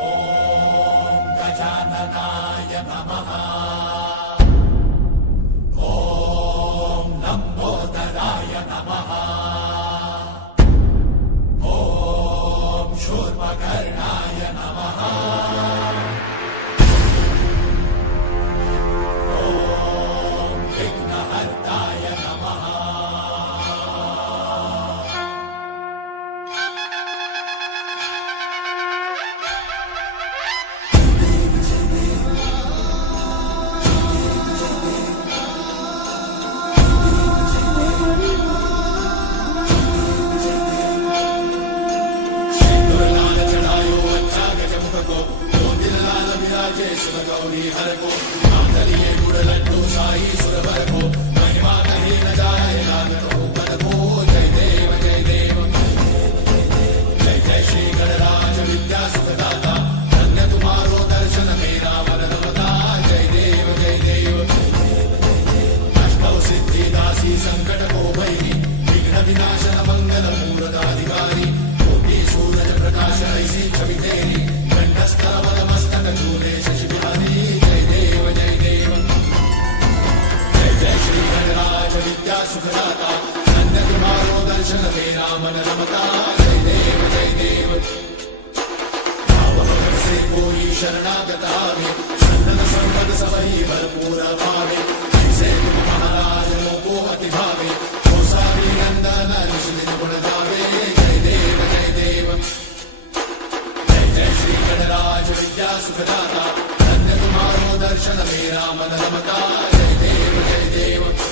ॐ गजाननाय नमः। ॐ लम्बोदराय नमः। ॐ शूर्पकर्णाय नमः। ॐ विघ्नहर्ताय नमः। गौरी हर को आंतरिये गुड़ लड्डू साई सुरवर को महिमा कहीं न जाए लागनो पद को। जय देव जय देव जय जय श्री गणराज विद्या सुखदाता। धन्य तुम्हारो दर्शन मेरा मन रमता। जय देव जय देव अष्टौ सिद्धि दासी संकट को भयी विघ्न विनाशन मंगल मूर्धाधिकारी। कोटि सूरज प्रकाश ऐसी छवि तेरी कंठस्थ मद मस्तक झूले शशि विद्या सुखदाता। धन्य तुम्हारो दर्शन मेरा मन रमता। जय देव जय देव भाव से कोई शरणागत आवे सन्नत संपद सबही भरपूर भावे। जिसे तुम महाराज को अति भावे हो सारी नंदन निश्चित गुण गावे। जय देव जय देव जय जय श्री गणराज विद्या सुखदाता। धन्य तुम्हारो दर्शन मेरा मन रमता। जय देव जय देव